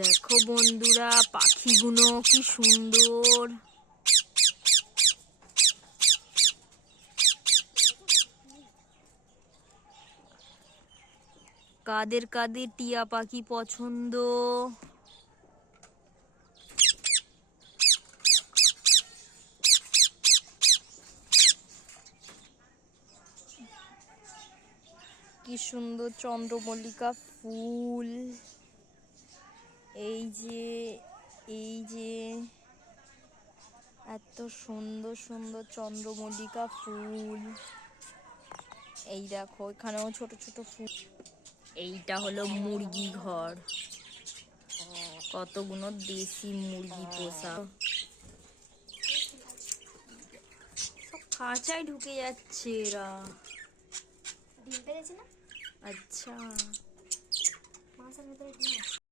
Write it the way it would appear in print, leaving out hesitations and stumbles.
দেখো বন্ধুরা, পাখিগুলো কি সুন্দর। কাদের কাদের টিয়া পাখি পছন্দ? কি সুন্দর চন্দ্রমল্লিকা ফুল। এই যে এত সুন্দর সুন্দর চন্দ্রমল্লিকা ফুল। এই দেখো এখানেও ছোট ছোট ফুল। এইটা হলো মুরগি ঘর, কতগুলো দেশি মুরগি পোষা। সব খাঁচায় ঢুকে যাচ্ছে এরা। ডিম পেড়েছে না? আচ্ছা, মাছের ভিতরে ডিম আছে।